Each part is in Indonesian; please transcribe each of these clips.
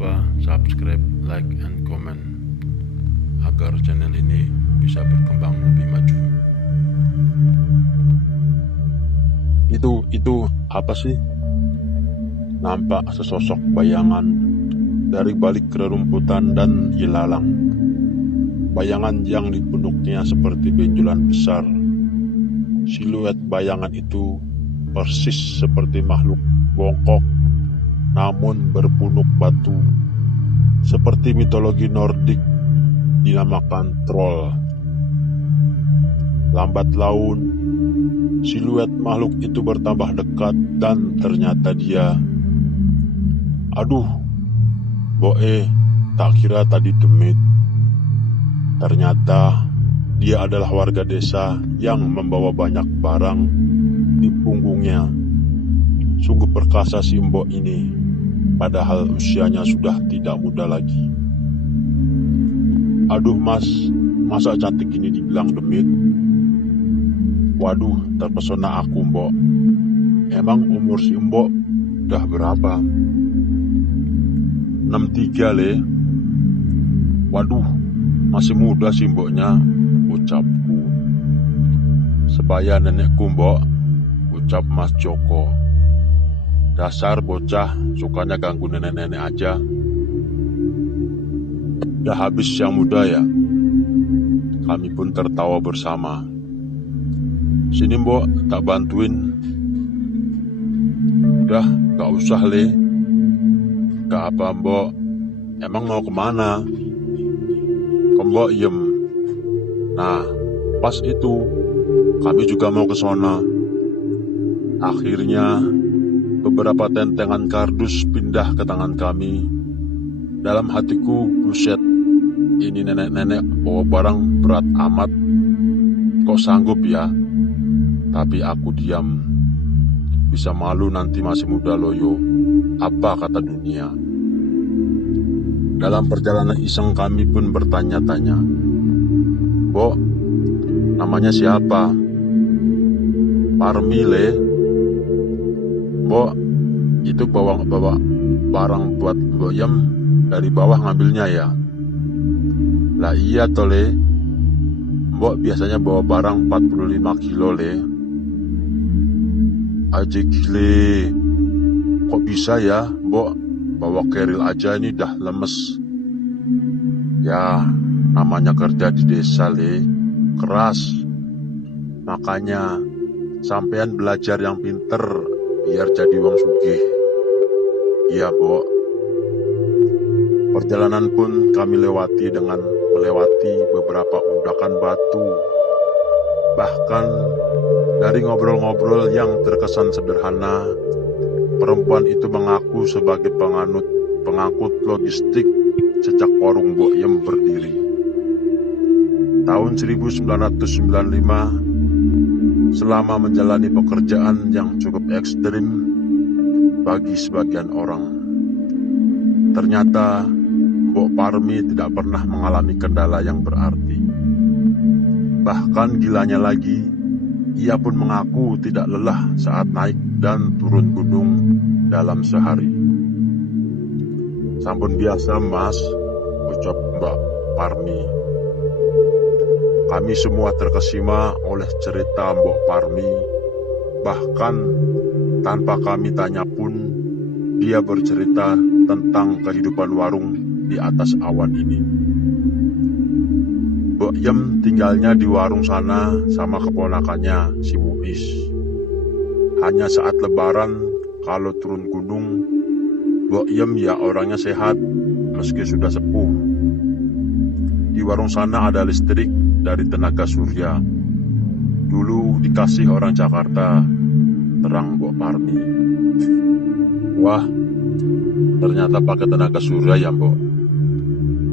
lupa subscribe, like, and comment agar channel ini bisa berkembang lebih maju. Itu apa sih? Nampak sesosok bayangan dari balik rerumputan dan ilalang. Bayangan yang di punuknya seperti benjolan besar. Siluet bayangan itu persis seperti makhluk bongkok namun berpunuk batu, seperti mitologi Nordik dinamakan troll. Lambat laun, siluet makhluk itu bertambah dekat dan ternyata dia... Aduh, boe, tak kira tadi demit. Ternyata dia adalah warga desa yang membawa banyak barang di punggungnya. Sungguh perkasa si mbok ini, padahal usianya sudah tidak muda lagi. Aduh mas, masa cantik ini dibilang demit? Waduh, terpesona aku mbok. Emang umur si mbok udah berapa? 63 le. Waduh, masih muda si mboknya, ucapku. Sebaya nenekku mbok, ucap Mas Joko. Dasar bocah, sukanya ganggu nenek-nenek aja. Udah habis yang muda ya? Kami pun tertawa bersama. Sini mbok, tak bantuin. Udah, gak usah le. Gak apa mbok, emang mau kemana? Mbok iem. Nah, pas itu kami juga mau ke sana. Akhirnya beberapa tentengan kardus pindah ke tangan kami. Dalam hatiku, buset, ini nenek-nenek bawa barang berat amat. Kok sanggup ya? Tapi aku diam. Bisa malu nanti masih muda loyo. Apa kata dunia? Dalam perjalanan iseng kami pun bertanya-tanya. Mbok, namanya siapa? Parmi le. Mbok, itu bawa barang buat mbok Yem dari bawah ngambilnya ya? Lah iya tole. Mbok biasanya bawa barang 45 kilo le. Aja gile. Kok bisa ya mbok bawa keril aja ini dah lemes. Ya, namanya kerja di desa le, keras. Makanya sampean belajar yang pinter biar jadi wong sugih. Iya mbok. Perjalanan pun kami lewati dengan melewati beberapa undakan batu. Bahkan dari ngobrol-ngobrol yang terkesan sederhana, perempuan itu mengaku sebagai pengangkut logistik sejak warung Mbok Yem berdiri. Tahun 1995, selama menjalani pekerjaan yang cukup ekstrim bagi sebagian orang. Ternyata Mbok Parmi tidak pernah mengalami kendala yang berarti. Bahkan gilanya lagi, ia pun mengaku tidak lelah saat naik dan turun gunung dalam sehari. Sampun biasa mas, ucap Mbak Parmi. Kami semua terkesima oleh cerita Mbok Parmi. Bahkan tanpa kami tanya pun, dia bercerita tentang kehidupan warung di atas awan ini. Mbok Yem tinggalnya di warung sana sama keponakannya si Muis. Hanya saat lebaran kalau turun gunung, Mbok Yem ya orangnya sehat meski sudah sepuh. Di warung sana ada listrik dari tenaga surya. Dulu dikasih orang Jakarta, terang Mbok Parmi. Wah, ternyata pakai tenaga surya ya mbok.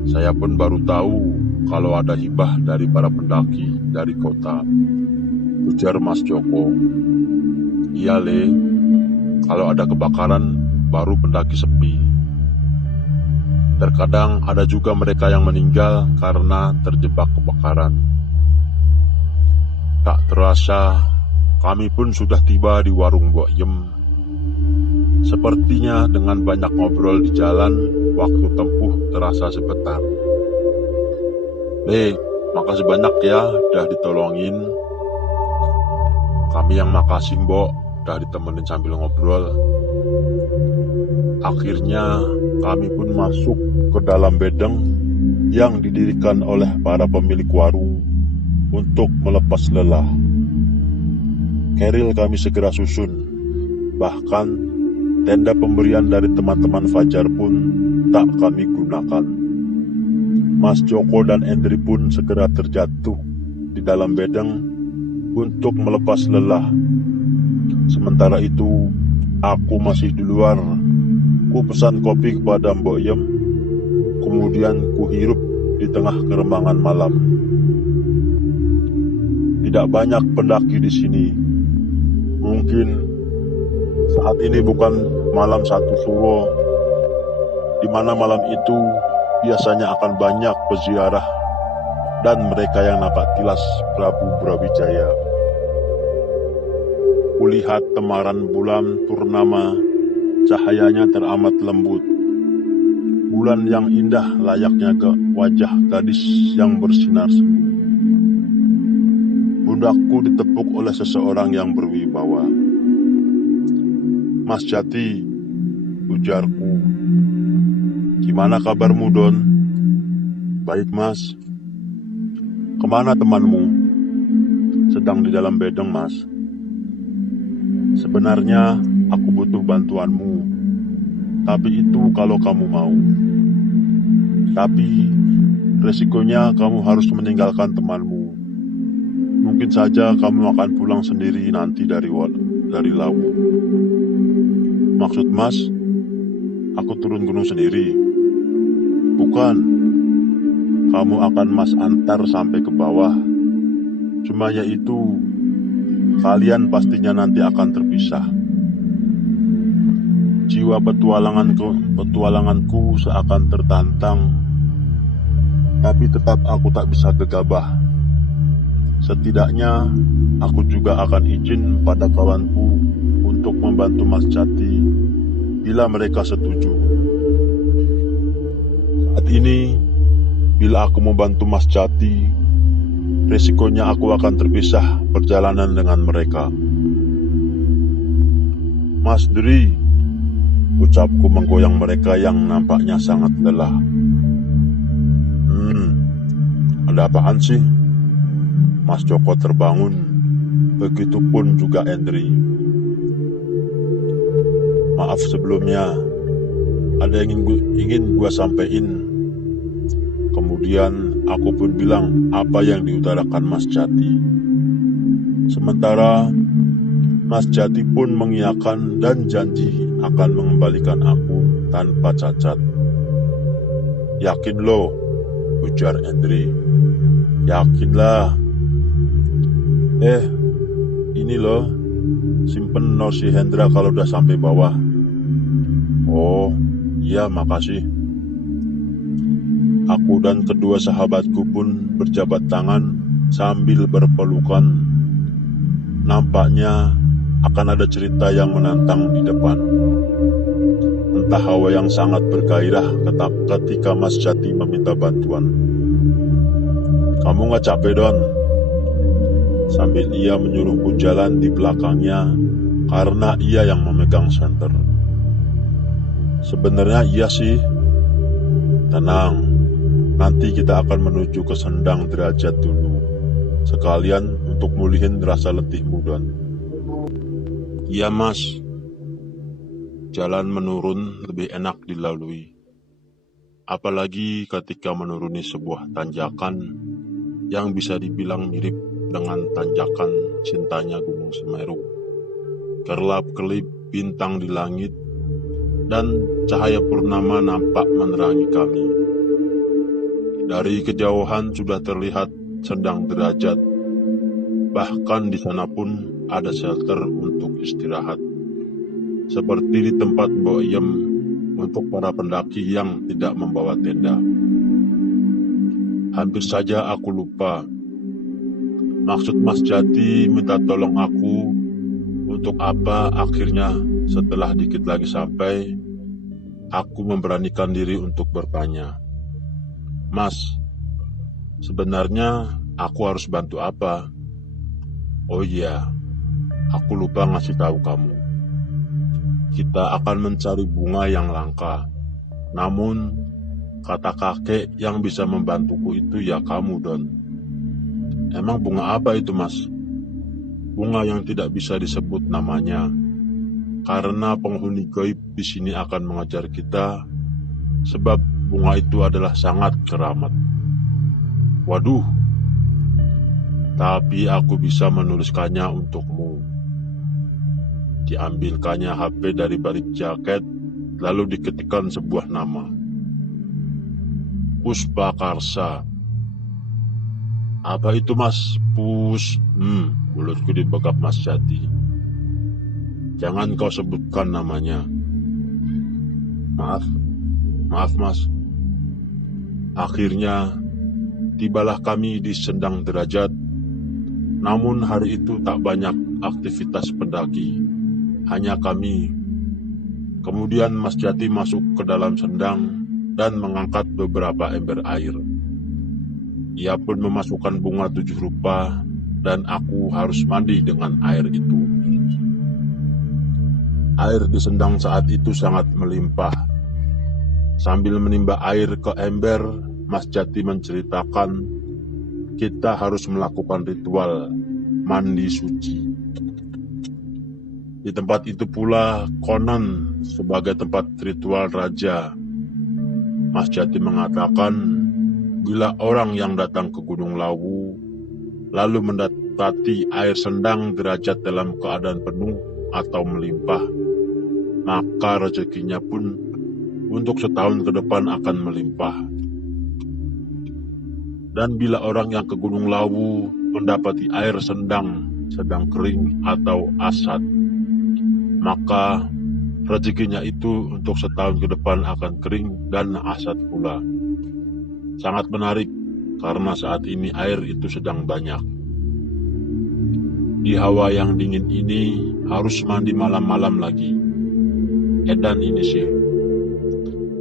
Saya pun baru tahu kalau ada hibah dari para pendaki dari kota, ujar Mas Joko. Iya le, kalau ada kebakaran baru pendaki sepi. Terkadang ada juga mereka yang meninggal karena terjebak kebakaran. Tak terasa, kami pun sudah tiba di warung Mbok Yem. Sepertinya dengan banyak ngobrol di jalan, waktu tempuh terasa sebentar. Makasih banyak ya udah ditolongin. Kami yang makasih mbok, udah ditemenin sambil ngobrol. Akhirnya kami pun masuk ke dalam bedeng yang didirikan oleh para pemilik warung untuk melepas lelah. Keril kami segera susun. Bahkan tenda pemberian dari teman-teman Fajar pun tak kami gunakan. Mas Joko dan Endri pun segera terjatuh di dalam bedeng untuk melepas lelah. Sementara itu, aku masih di luar. Ku pesan kopi kepada Mbok Yem, kemudian ku hirup di tengah kerembangan malam. Tidak banyak pendaki di sini. Mungkin saat ini bukan malam satu suro, di mana malam itu biasanya akan banyak peziarah dan mereka yang nampak tilas Prabu Brawijaya. Kulihat temaran bulan purnama, cahayanya teramat lembut. Bulan yang indah layaknya ke wajah gadis yang bersinar semu. Pundakku ditepuk oleh seseorang yang berwibawa. "Mas Jati," ujarku. "Gimana kabarmu, Don?" "Baik, Mas." "Kemana temanmu?" "Sedang di dalam bedeng, Mas." "Sebenarnya aku butuh bantuanmu, tapi itu kalau kamu mau. Tapi resikonya kamu harus meninggalkan temanmu. Mungkin saja kamu akan pulang sendiri nanti dari Lawu." "Maksud Mas, aku turun gunung sendiri?" "Bukan, kamu akan Mas antar sampai ke bawah. Cuma yaitu, kalian pastinya nanti akan terpisah." Jiwa petualanganku seakan tertantang, tapi tetap aku tak bisa gegabah. Setidaknya, aku juga akan izin pada kawanku untuk membantu Mas Jati bila mereka setuju. Saat ini, bila aku membantu Mas Jati, resikonya aku akan terpisah perjalanan dengan mereka. "Mas Dri," ucapku menggoyang mereka yang nampaknya sangat lelah. Ada apaan sih?" Mas Joko terbangun, begitupun juga Endri. "Maaf sebelumnya, ada yang ingin gua sampein." Kemudian aku pun bilang apa yang diutarakan Mas Jati. Sementara Mas Jati pun mengiyakan dan janji akan mengembalikan aku tanpa cacat. "Yakin lo?" ujar Endri. "Yakinlah. Ini loh, simpen Norsi Hendra kalau udah sampai bawah." "Oh, iya makasih." Aku dan kedua sahabatku pun berjabat tangan sambil berpelukan. Nampaknya akan ada cerita yang menantang di depan. Entah hawa yang sangat bergairah ketika Mas Jati meminta bantuan. "Kamu gak capek, Don?" Sambil ia menyuruhku jalan di belakangnya karena ia yang memegang senter. "Sebenarnya iya sih. Tenang, nanti kita akan menuju ke Sendang Derajat dulu. Sekalian untuk mulihin rasa letihmu, Don." "Iya, Mas. Jalan menurun lebih enak dilalui. Apalagi ketika menuruni sebuah tanjakan yang bisa dibilang mirip dengan tanjakan cintanya Gunung Semeru. Kerlap-kelip bintang di langit dan cahaya purnama nampak menerangi kami. Dari kejauhan sudah terlihat Sendang Derajat. Bahkan di sana pun ada shelter untuk istirahat. Seperti di tempat Mbok Yem untuk para pendaki yang tidak membawa tenda. Hampir saja aku lupa. Maksud Mas Jati minta tolong aku Untuk apa akhirnya setelah dikit lagi sampai, aku memberanikan diri untuk bertanya, "Mas, sebenarnya aku harus bantu apa?" "Oh iya, aku lupa ngasih tahu kamu. Kita akan mencari bunga yang langka. Namun, kata kakek yang bisa membantuku itu ya kamu, Don." "Emang bunga apa itu, Mas?" "Bunga yang tidak bisa disebut namanya. Karena penghuni gaib di sini akan mengajar kita, sebab bunga itu adalah sangat keramat." "Waduh, tapi aku bisa menuliskannya untukmu." Diambilkannya HP dari balik jaket, lalu diketikkan sebuah nama. Puspa Karsa. "Apa itu, Mas? Mulutku dibekap Mas Jati. "Jangan kau sebutkan namanya." Maaf Mas." Akhirnya, tibalah kami di Sendang Derajat. Namun hari itu tak banyak aktivitas pendaki. Hanya kami. Kemudian Mas Jati masuk ke dalam sendang dan mengangkat beberapa ember air. Ia pun memasukkan bunga 7 rupa dan aku harus mandi dengan air itu. Air di sendang saat itu sangat melimpah. Sambil menimba air ke ember, Mas Jati menceritakan kita harus melakukan ritual mandi suci. Di tempat itu pula konon sebagai tempat ritual raja. Mas Jati mengatakan bila orang yang datang ke Gunung Lawu lalu mendapati air Sendang Derajat dalam keadaan penuh atau melimpah, maka rezekinya pun untuk setahun ke depan akan melimpah. Dan bila orang yang ke Gunung Lawu mendapati air Sendang sedang kering atau asat, maka rezekinya itu untuk setahun ke depan akan kering dan asat pula. Sangat menarik karena saat ini air itu sedang banyak. Di hawa yang dingin ini harus mandi malam-malam lagi. Edan ini sih.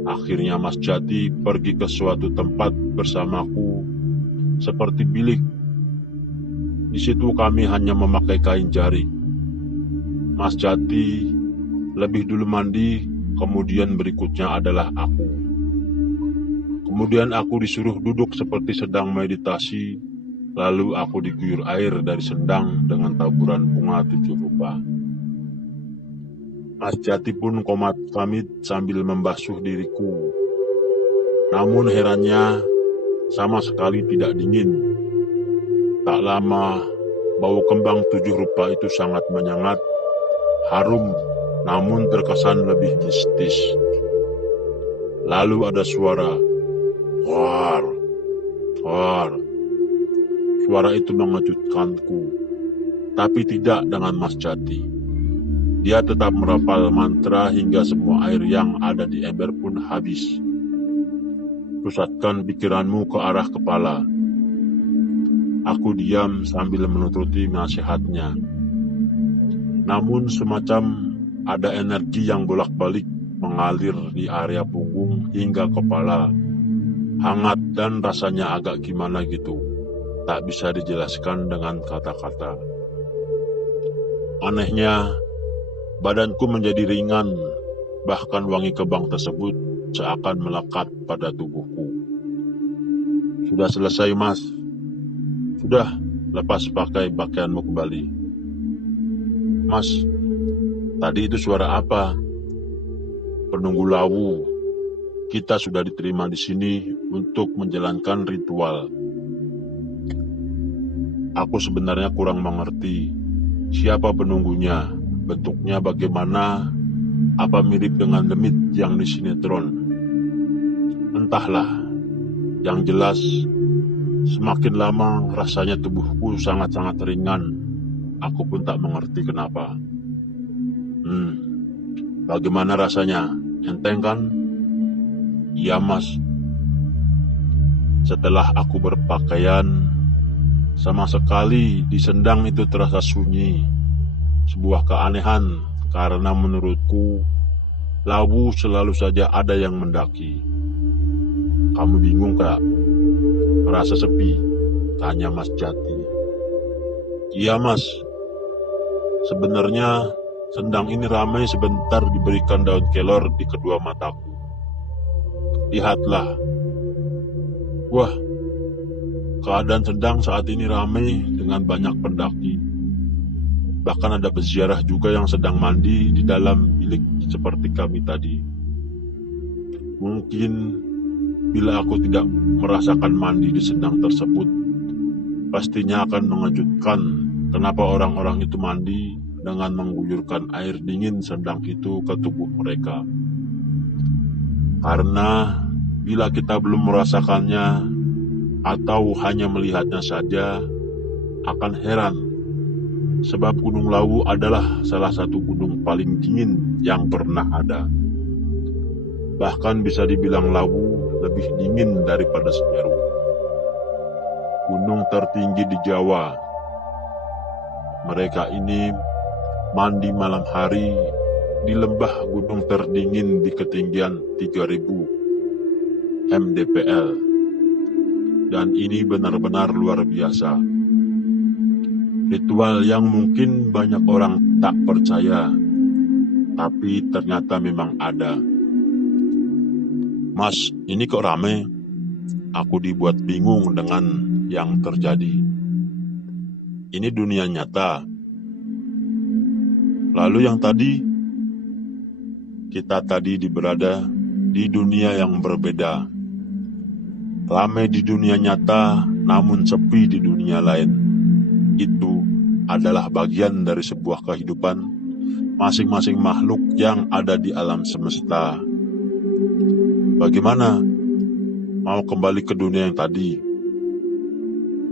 Akhirnya Mas Jati pergi ke suatu tempat bersamaku seperti bilik. Di situ kami hanya memakai kain jarik. Mas Jati lebih dulu mandi, kemudian berikutnya adalah aku. Kemudian aku disuruh duduk seperti sedang meditasi, lalu aku diguyur air dari sendang dengan taburan bunga 7 rupa. Mas Jati pun komat pamit sambil membasuh diriku. Namun herannya, sama sekali tidak dingin. Tak lama, bau kembang 7 rupa itu sangat menyengat, harum, namun terkesan lebih mistis. Lalu ada suara, "War, war." Suara itu mengejutkanku, tapi tidak dengan Mas Jati. Dia tetap merapal mantra hingga semua air yang ada di ember pun habis. Pusatkan pikiranmu ke arah kepala. Aku diam sambil menuruti nasihatnya. Namun semacam ada energi yang bolak-balik mengalir di area punggung hingga kepala. Hangat dan rasanya agak gimana gitu. Tak bisa dijelaskan dengan kata-kata. Anehnya, badanku menjadi ringan, bahkan wangi kembang tersebut seakan melekat pada tubuhku. "Sudah selesai, Mas." "Sudah, lepas pakai pakaianmu kembali." "Mas, tadi itu suara apa?" "Penunggu Lawu. Kita sudah diterima di sini untuk menjalankan ritual." Aku sebenarnya kurang mengerti siapa penunggunya, bentuknya bagaimana, apa mirip dengan demit yang di sinetron. Entahlah, yang jelas semakin lama rasanya tubuhku sangat-sangat ringan. Aku pun tak mengerti kenapa. Bagaimana rasanya? Enteng kan?" "Iya, Mas." Setelah aku berpakaian, sama sekali di sendang itu terasa sunyi. sebuah keanehan karena menurutku Lawu selalu saja ada yang mendaki. Kamu bingung kak? Merasa sepi? Tanya Mas Jati. Iya mas, sebenarnya sendang ini ramai sebentar diberikan daun kelor di kedua mataku. Lihatlah. Wah, keadaan sendang saat ini ramai dengan banyak pendaki. Bahkan ada peziarah juga yang sedang mandi di dalam bilik seperti kami tadi. Mungkin bila aku tidak merasakan mandi di sendang tersebut, pastinya akan mengejutkan kenapa orang-orang itu mandi dengan mengguyurkan air dingin sendang itu ke tubuh mereka. Karena bila kita belum merasakannya atau hanya melihatnya saja, akan heran. Sebab Gunung Lawu adalah salah satu gunung paling dingin yang pernah ada. Bahkan bisa dibilang Lawu lebih dingin daripada Semeru. Gunung tertinggi di Jawa. Mereka ini mandi malam hari di lembah gunung terdingin di ketinggian 3000 mdpl. Dan ini benar-benar luar biasa. Ritual yang mungkin banyak orang tak percaya, tapi ternyata memang ada. Mas, ini kok rame? Aku dibuat bingung dengan yang terjadi. Ini dunia nyata. Lalu yang tadi, kita tadi berada di dunia yang berbeda. Ramai di dunia nyata, namun sepi di dunia lain. Itu adalah bagian dari sebuah kehidupan masing-masing makhluk yang ada di alam semesta. Bagaimana? Mau kembali ke dunia yang tadi?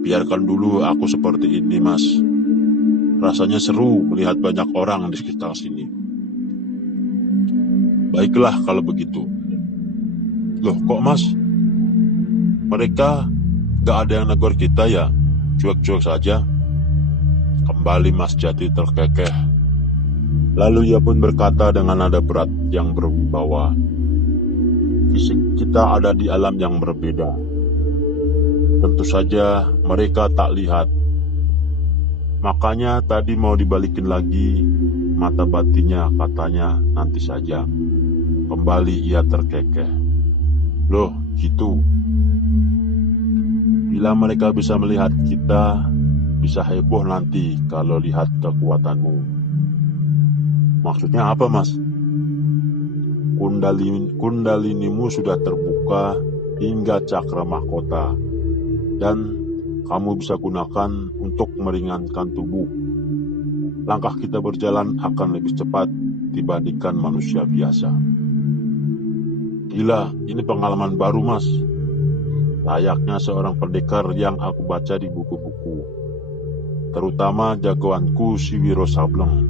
Biarkan dulu aku seperti ini, Mas. Rasanya seru melihat banyak orang di sekitar sini. Baiklah kalau begitu. Loh, kok Mas? Mereka gak ada yang negor kita ya? Cuek-cuek saja. Kembali Mas Jati terkekeh. Lalu ia pun berkata dengan nada berat yang berwibawa. Fisik kita ada di alam yang berbeda. Tentu saja mereka tak lihat. Makanya tadi mau dibalikin lagi mata batinnya, katanya nanti saja. Kembali ia terkekeh. Loh, gitu. Bila mereka bisa melihat kita, bisa heboh nanti kalau lihat kekuatanmu. Maksudnya apa, Mas? Kundalinimu sudah terbuka hingga cakra mahkota, dan kamu bisa gunakan untuk meringankan tubuh. Langkah kita berjalan akan lebih cepat dibandingkan manusia biasa. Gila, ini pengalaman baru, Mas. Layaknya seorang pendekar yang aku baca di buku-buku. Terutama jagoanku si Wiro Sableng.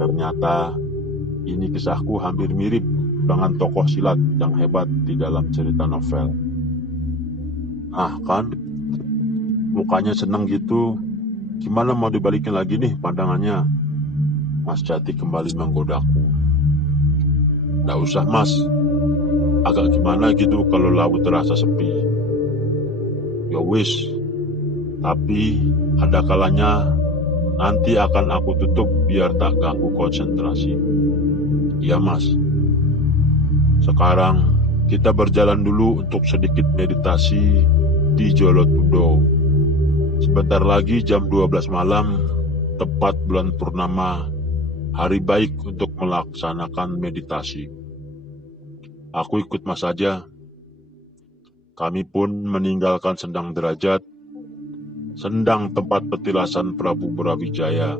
Ternyata ini kisahku hampir mirip dengan tokoh silat yang hebat di dalam cerita novel. Ah kan, mukanya seneng gitu. Gimana mau dibalikin lagi nih pandangannya? Mas Jati kembali menggodaku. Nggak usah Mas, agak gimana gitu kalau laut terasa sepi. Ya wis, tapi ada kalanya nanti akan aku tutup biar tak ganggu konsentrasi. Iya Mas. Sekarang kita berjalan dulu untuk sedikit meditasi di Jolotundo. Sebentar lagi jam 12 malam, tepat bulan purnama, hari baik untuk melaksanakan meditasi. Aku ikut Mas saja. Kami pun meninggalkan Sendang Derajat, Sendang tempat petilasan Prabu Brawijaya.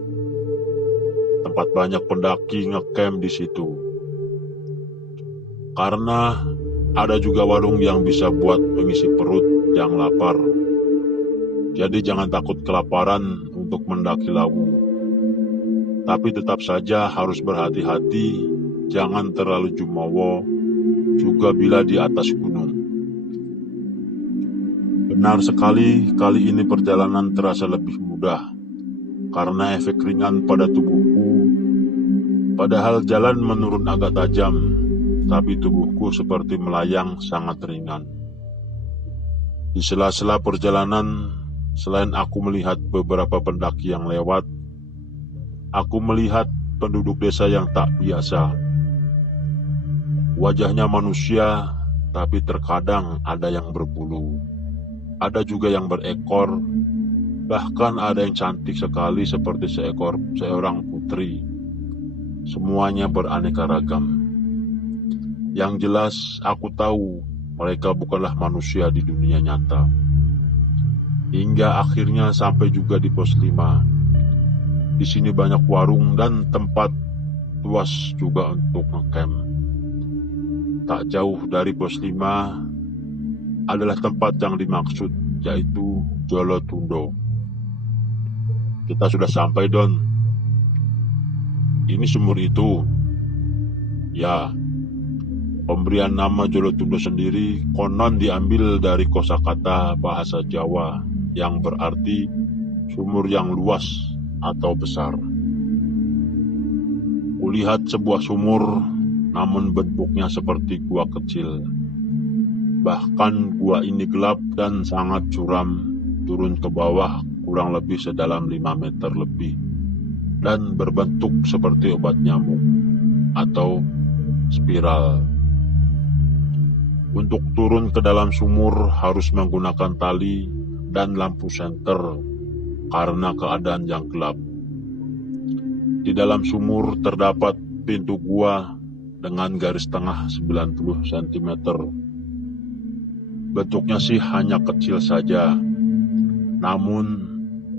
Tempat banyak pendaki ngecamp di situ. Karena ada juga warung yang bisa buat mengisi perut yang lapar. Jadi jangan takut kelaparan untuk mendaki Lawu. Tapi tetap saja harus berhati-hati, jangan terlalu jumawa, juga bila di atas gunung. Benar sekali, kali ini perjalanan terasa lebih mudah. karena efek ringan pada tubuhku. Padahal jalan menurun agak tajam, tapi tubuhku seperti melayang sangat ringan. Di sela-sela perjalanan, selain aku melihat beberapa pendaki yang lewat, aku melihat penduduk desa yang tak biasa. Wajahnya manusia, tapi terkadang ada yang berbulu, ada juga yang berekor, bahkan ada yang cantik sekali seperti seorang putri. Semuanya beraneka ragam. Yang jelas, aku tahu mereka bukanlah manusia di dunia nyata. Hingga akhirnya sampai juga di pos 5. Di sini banyak warung dan tempat luas juga untuk ngecamp. Tak jauh dari pos 5 adalah tempat yang dimaksud, yaitu Jolotundo. Kita sudah sampai, Don. Ini sumur itu. Ya, pemberian nama Jolotundo sendiri konon diambil dari kosakata bahasa Jawa yang berarti sumur yang luas atau besar. Kulihat sebuah sumur, namun bentuknya seperti gua kecil. Bahkan gua ini gelap dan sangat curam, turun ke bawah kurang lebih sedalam 5 meter lebih, dan berbentuk seperti obat nyamuk atau spiral. Untuk turun ke dalam sumur harus menggunakan tali dan lampu senter karena keadaan yang gelap. Di dalam sumur terdapat pintu gua dengan garis tengah 90 cm. Bentuknya sih hanya kecil saja, namun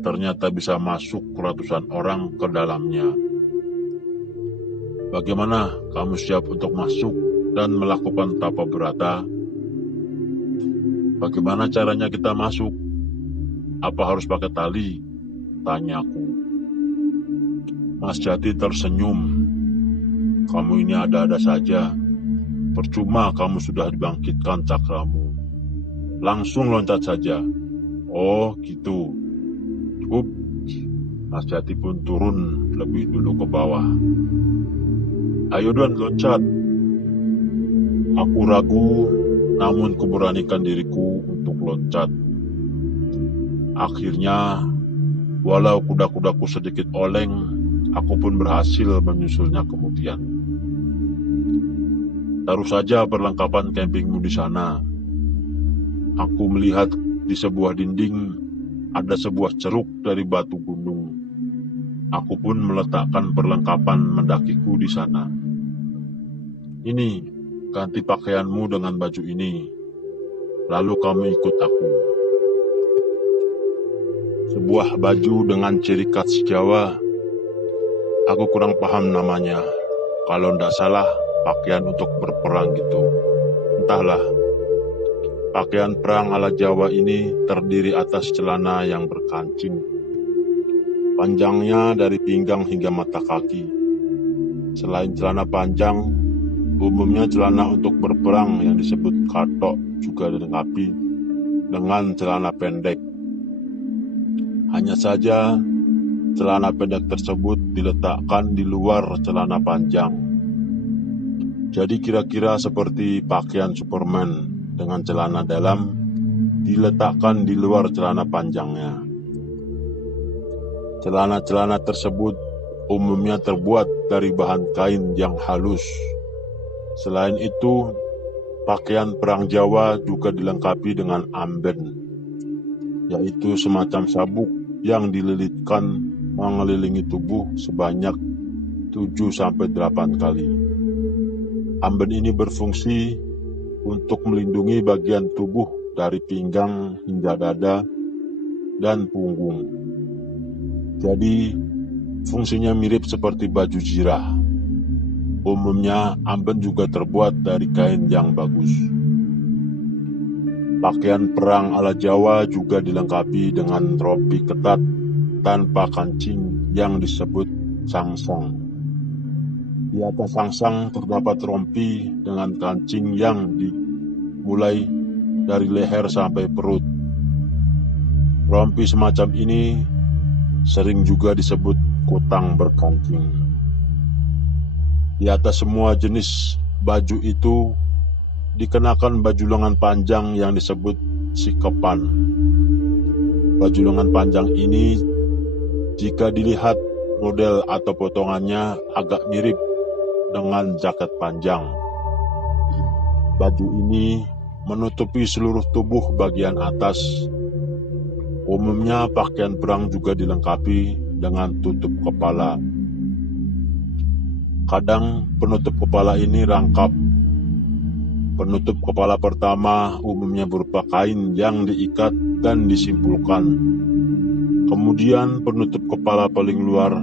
ternyata bisa masuk ratusan orang ke dalamnya. Bagaimana kamu siap untuk masuk dan melakukan tapa berata? Bagaimana caranya kita masuk? Apa harus pakai tali? Tanyaku. Mas Jati tersenyum. Kamu ini ada-ada saja. Percuma kamu sudah dibangkitkan cakramu. Langsung loncat saja. Oh gitu. Mas Jati pun turun lebih dulu ke bawah. Ayo Don, loncat. Aku ragu, namun kuberanikan diriku untuk loncat. Akhirnya, walau kuda-kudaku sedikit oleng, aku pun berhasil menyusulnya kemudian. Taruh saja perlengkapan campingmu di sana. Aku melihat di sebuah dinding ada sebuah ceruk dari batu gunung. Aku pun meletakkan perlengkapan mendakiku di sana. Ini, ganti pakaianmu dengan baju ini. Lalu kamu ikut aku. Sebuah baju dengan ciri khas Jawa. Aku kurang paham namanya. Kalau ndak salah, pakaian untuk berperang gitu. Entahlah. Pakaian perang ala Jawa ini terdiri atas celana yang berkancing. Panjangnya dari pinggang hingga mata kaki. Selain celana panjang, umumnya celana untuk berperang yang disebut katok juga dilengkapi dengan celana pendek. Hanya saja, celana pendek tersebut diletakkan di luar celana panjang. Jadi kira-kira seperti pakaian Superman dengan celana dalam diletakkan di luar celana panjangnya. Celana-celana tersebut umumnya terbuat dari bahan kain yang halus. Selain itu, pakaian perang Jawa juga dilengkapi dengan amben, yaitu semacam sabuk yang dililitkan mengelilingi tubuh sebanyak 7-8 kali. Amben ini berfungsi untuk melindungi bagian tubuh dari pinggang hingga dada dan punggung. Jadi, fungsinya mirip seperti baju zirah. Umumnya, amben juga terbuat dari kain yang bagus. Pakaian perang ala Jawa juga dilengkapi dengan rompi ketat tanpa kancing yang disebut sangsang. Di atas sangsang terdapat rompi dengan kancing yang dimulai dari leher sampai perut. Rompi semacam ini sering juga disebut kutang berkancing. Di atas semua jenis baju itu dikenakan baju lengan panjang yang disebut sikepan. Baju lengan panjang ini jika dilihat model atau potongannya agak mirip dengan jaket panjang. Baju ini menutupi seluruh tubuh bagian atas. Umumnya pakaian perang juga dilengkapi dengan tutup kepala. Kadang penutup kepala ini rangkap. Penutup kepala pertama umumnya berupa kain yang diikat dan disimpulkan. Kemudian penutup kepala paling luar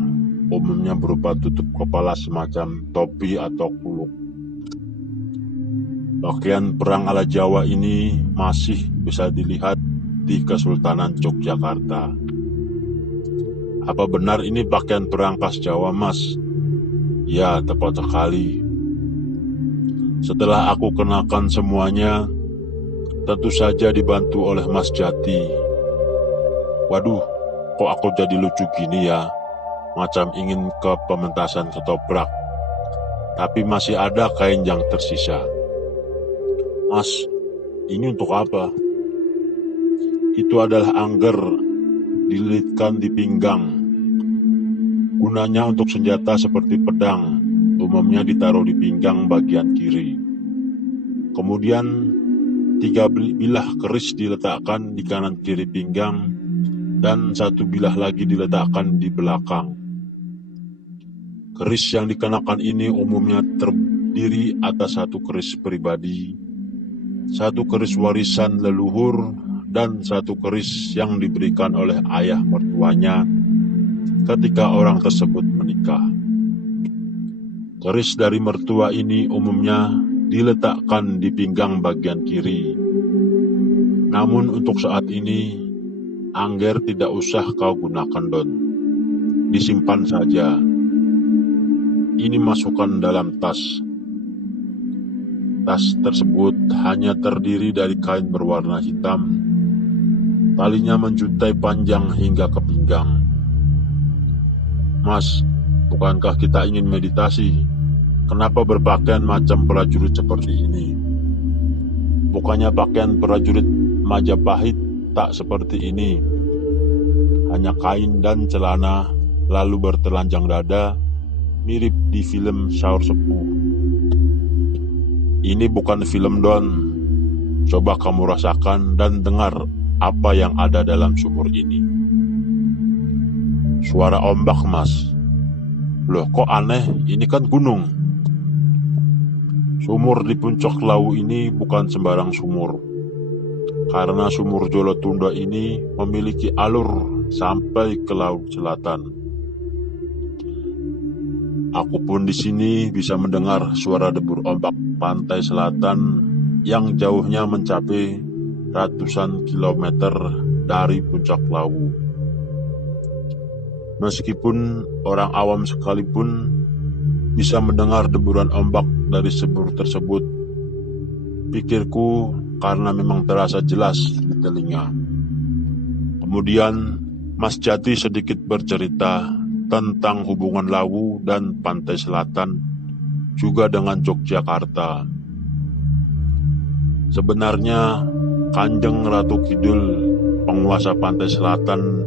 umumnya berupa tutup kepala semacam topi atau kuluk. Pakaian perang ala Jawa ini masih bisa dilihat di Kesultanan Yogyakarta. Apa benar ini pakaian perang khas Jawa, Mas? Ya, tepat sekali. Setelah aku kenakan semuanya, tentu saja dibantu oleh Mas Jati. Waduh, kok aku jadi lucu gini ya? Macam ingin ke pementasan ketoprak. Tapi masih ada kain yang tersisa. Mas, ini untuk apa? Itu adalah angger, dililitkan di pinggang. Gunanya untuk senjata seperti pedang, umumnya ditaruh di pinggang bagian kiri. Kemudian 3 bilah keris diletakkan di kanan kiri pinggang dan 1 bilah lagi diletakkan di belakang. Keris yang dikenakan ini umumnya terdiri atas 1 keris pribadi, 1 keris warisan leluhur, dan 1 keris yang diberikan oleh ayah mertuanya ketika orang tersebut menikah. Keris dari mertua ini umumnya diletakkan di pinggang bagian kiri. Namun untuk saat ini, angger tidak usah kau gunakan, Don. Disimpan saja. Ini masukkan dalam tas. Tas tersebut hanya terdiri dari kain berwarna hitam. Talinya menjuntai panjang hingga ke pinggang. Mas, bukankah kita ingin meditasi? Kenapa berpakaian macam prajurit seperti ini? Bukannya pakaian prajurit Majapahit tak seperti ini. Hanya kain dan celana, lalu bertelanjang dada, mirip di film Saur Sepuh. Ini bukan film, Don. Coba kamu rasakan dan dengar apa yang ada dalam sumur ini. Suara ombak, Mas. Loh, kok aneh? Ini kan gunung. Sumur di puncak Lawu ini bukan sembarang sumur. Karena sumur Jolotunda ini memiliki alur sampai ke Laut Selatan. Aku pun di sini bisa mendengar suara debur ombak pantai selatan yang jauhnya mencapai ratusan kilometer dari puncak Lawu. Meskipun orang awam sekalipun bisa mendengar deburan ombak dari sumur tersebut, pikirku karena memang terasa jelas di telinga. Kemudian Mas Jati sedikit bercerita tentang hubungan Lawu dan pantai selatan juga dengan Yogyakarta. Sebenarnya Kanjeng Ratu Kidul, penguasa pantai selatan,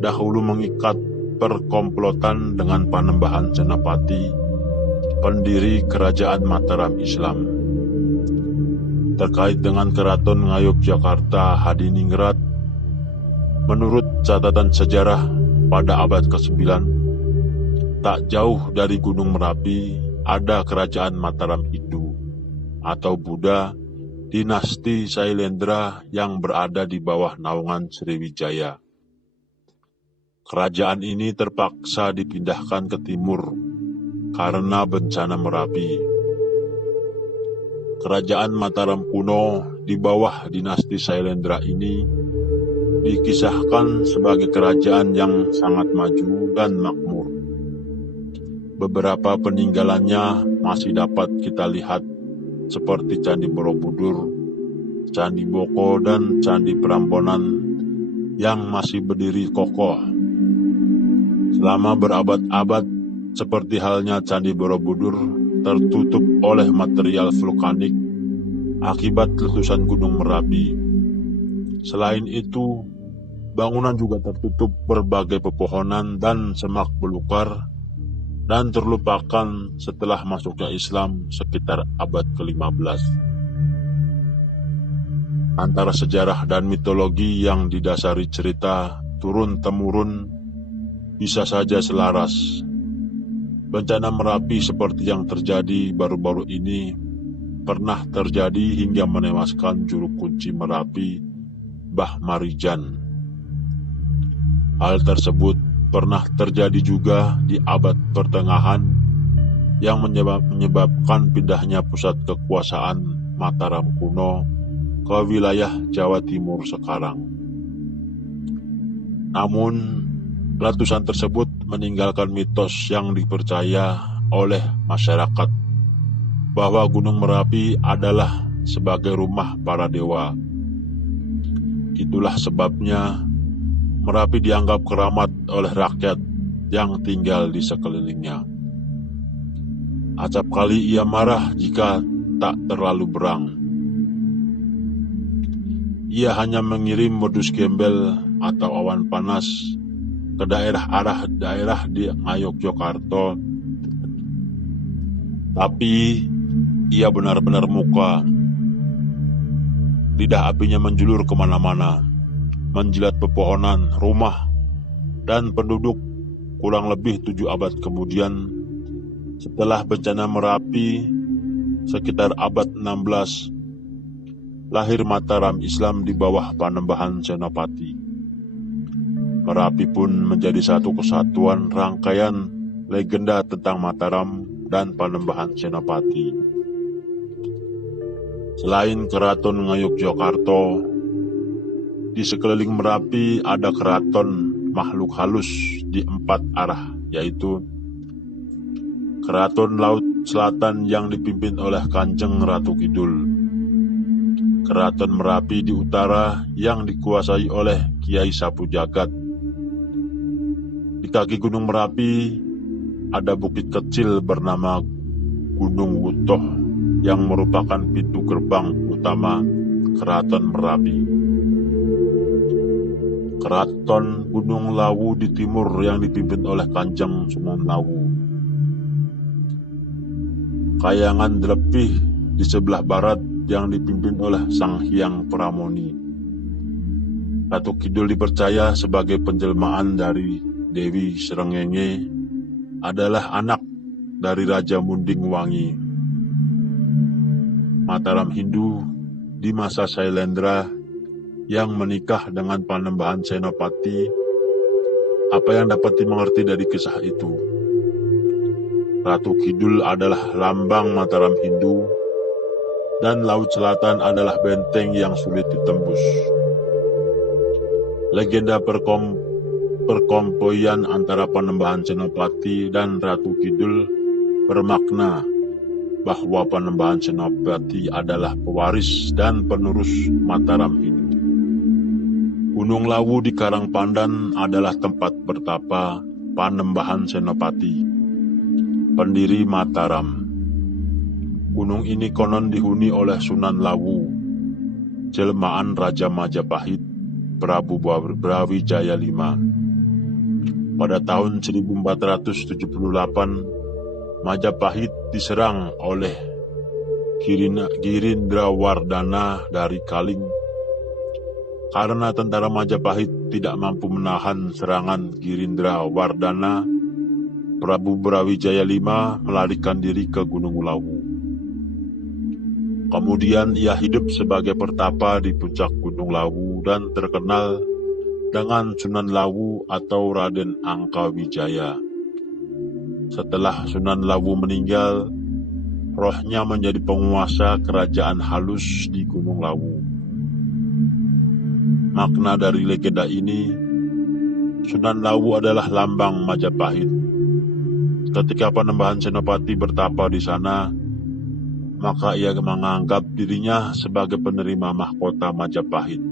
dahulu mengikat perkomplotan dengan Panembahan Senapati, pendiri kerajaan Mataram Islam, terkait dengan Keraton Ngayogyakarta Hadiningrat. Menurut catatan sejarah pada abad ke-9, tak jauh dari Gunung Merapi ada kerajaan Mataram Hindu atau Buddha dinasti Sailendra yang berada di bawah naungan Sriwijaya. Kerajaan ini terpaksa dipindahkan ke timur karena bencana Merapi. Kerajaan Mataram kuno di bawah dinasti Sailendra ini dikisahkan sebagai kerajaan yang sangat maju dan makmur. Beberapa peninggalannya masih dapat kita lihat seperti Candi Borobudur, Candi Boko, dan Candi Prambanan yang masih berdiri kokoh. Selama berabad-abad, seperti halnya Candi Borobudur, tertutup oleh material vulkanik akibat letusan Gunung Merapi. Selain itu, bangunan juga tertutup berbagai pepohonan dan semak belukar dan terlupakan setelah masuknya Islam sekitar abad ke-15. Antara sejarah dan mitologi yang didasari cerita turun-temurun bisa saja selaras. Bencana Merapi seperti yang terjadi baru-baru ini pernah terjadi hingga menewaskan juru kunci Merapi, Mbah Marijan. Hal tersebut pernah terjadi juga di abad pertengahan yang menyebabkan pindahnya pusat kekuasaan Mataram kuno ke wilayah Jawa Timur sekarang. Namun, letusan tersebut meninggalkan mitos yang dipercaya oleh masyarakat bahwa Gunung Merapi adalah sebagai rumah para dewa. Itulah sebabnya Merapi dianggap keramat oleh rakyat yang tinggal di sekelilingnya. Acap kali ia marah jika tak terlalu berang. Ia hanya mengirim modus gembel atau awan panas ke daerah di Ngayogyakarta. Tapi ia benar-benar muka. Lidah apinya menjulur kemana-mana, menjilat pepohonan, rumah, dan penduduk kurang lebih 7 abad kemudian. Setelah bencana Merapi sekitar abad 16, lahir Mataram Islam di bawah Panembahan Senopati. Merapi pun menjadi satu kesatuan rangkaian legenda tentang Mataram dan Panembahan Senopati. Selain Keraton Ngayogyakarta, di sekeliling Merapi ada keraton makhluk halus di 4 arah, yaitu Keraton Laut Selatan yang dipimpin oleh Kanjeng Ratu Kidul, Keraton Merapi di utara yang dikuasai oleh Kiai Sapu Jagat. Di kaki Gunung Merapi ada bukit kecil bernama Gunung Wutoh yang merupakan pintu gerbang utama Keraton Merapi. Keraton Gunung Lawu di timur yang dipimpin oleh Kanjeng Sunan Lawu. Kayangan Dlepih di sebelah barat yang dipimpin oleh Sang Hyang Pramoni. Ratu Kidul dipercaya sebagai penjelmaan dari Dewi Srengenge, adalah anak dari Raja Munding Wangi. Mataram Hindu di masa Sailendra yang menikah dengan Panembahan Senopati. Apa yang dapat dimengerti dari kisah itu? Ratu Kidul adalah lambang Mataram Hindu, dan Laut Selatan adalah benteng yang sulit ditembus. Legenda perkompoian antara Panembahan Senopati dan Ratu Kidul bermakna bahwa Panembahan Senopati adalah pewaris dan penerus Mataram Hindu. Gunung Lawu di Karangpandan adalah tempat bertapa Panembahan Senopati, pendiri Mataram. Gunung ini konon dihuni oleh Sunan Lawu, jelmaan Raja Majapahit, Prabu Brawijaya V. Pada tahun 1478, Majapahit diserang oleh Girindrawardhana dari Kaling. Karena tentara Majapahit tidak mampu menahan serangan Girindrawardhana, Prabu Brawijaya V melarikan diri ke Gunung Lawu. Kemudian ia hidup sebagai pertapa di puncak Gunung Lawu dan terkenal dengan Sunan Lawu atau Raden Angkawijaya. Setelah Sunan Lawu meninggal, rohnya menjadi penguasa kerajaan halus di Gunung Lawu. Makna dari legenda ini, Sunan Lawu adalah lambang Majapahit. Ketika Panembahan Senopati bertapa di sana, maka ia menganggap dirinya sebagai penerima mahkota Majapahit.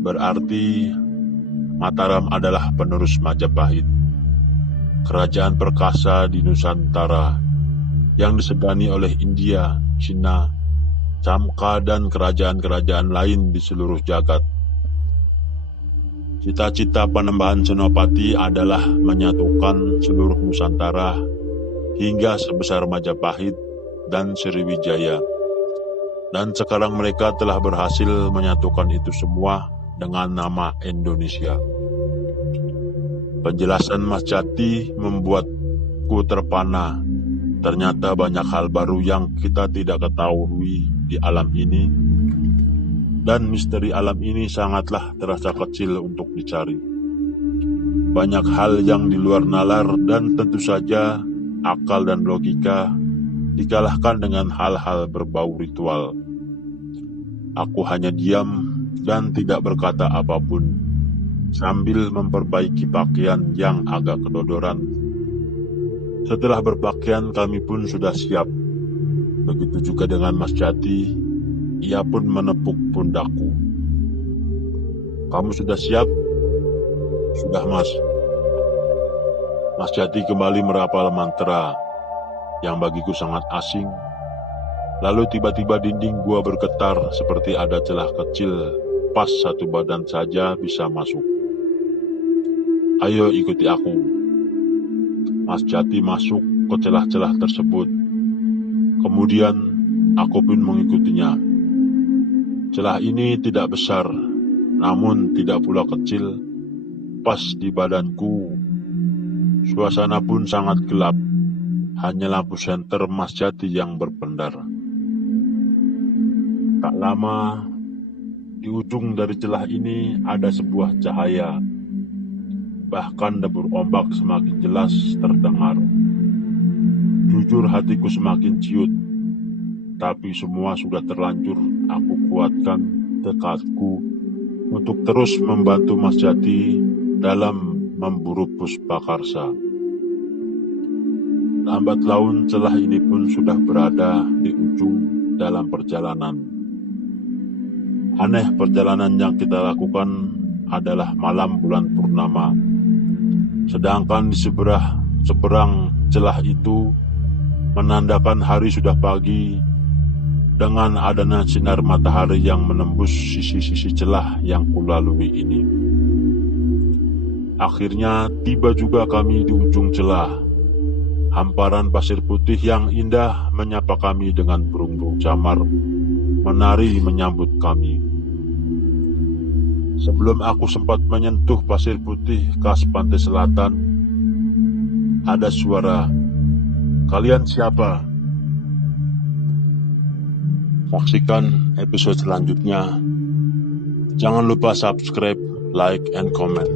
Berarti Mataram adalah penerus Majapahit, kerajaan perkasa di Nusantara yang disegani oleh India, Cina, Camka, dan kerajaan-kerajaan lain di seluruh jagat. Cita-cita Panembahan Senopati adalah menyatukan seluruh Nusantara hingga sebesar Majapahit dan Sriwijaya. Dan sekarang mereka telah berhasil menyatukan itu semua dengan nama Indonesia. Penjelasan Mas Jati membuatku terpana. Ternyata banyak hal baru yang kita tidak ketahui di alam ini, dan misteri alam ini sangatlah terasa kecil untuk dicari. Banyak hal yang di luar nalar, dan tentu saja akal dan logika dikalahkan dengan hal-hal berbau ritual. Aku hanya diam dan tidak berkata apapun, sambil memperbaiki pakaian yang agak kedodoran. Setelah berpakaian, kami pun sudah siap. Begitu juga dengan Mas Jati, ia pun menepuk pundakku. "Kamu sudah siap?" "Sudah, Mas." Mas Jati kembali merapal mantra yang bagiku sangat asing. Lalu tiba-tiba dinding gua bergetar seperti ada celah kecil, pas satu badan saja bisa masuk. "Ayo ikuti aku." Mas Jati masuk ke celah-celah tersebut. Kemudian aku pun mengikutinya. Celah ini tidak besar, namun tidak pula kecil, pas di badanku. Suasana pun sangat gelap, hanya lampu senter Mas Jati yang berpendar. Tak lama, di ujung dari celah ini ada sebuah cahaya. Bahkan debur ombak semakin jelas terdengar. Jujur hatiku semakin ciut, tapi semua sudah terlanjur aku kuatkan tekadku untuk terus membantu Mas Jati dalam memburu Puspakarsa. Lambat laun celah ini pun sudah berada di ujung dalam perjalanan. Aneh, perjalanan yang kita lakukan adalah malam bulan purnama. Sedangkan di seberang celah itu menandakan hari sudah pagi dengan adanya sinar matahari yang menembus sisi-sisi celah yang kulalui ini. Akhirnya tiba juga kami di ujung celah. Hamparan pasir putih yang indah menyapa kami dengan burung-burung camar menari menyambut kami. Sebelum aku sempat menyentuh pasir putih khas pantai selatan, ada suara, "Kalian siapa?" Saksikan episode selanjutnya. Jangan lupa subscribe, like, and comment.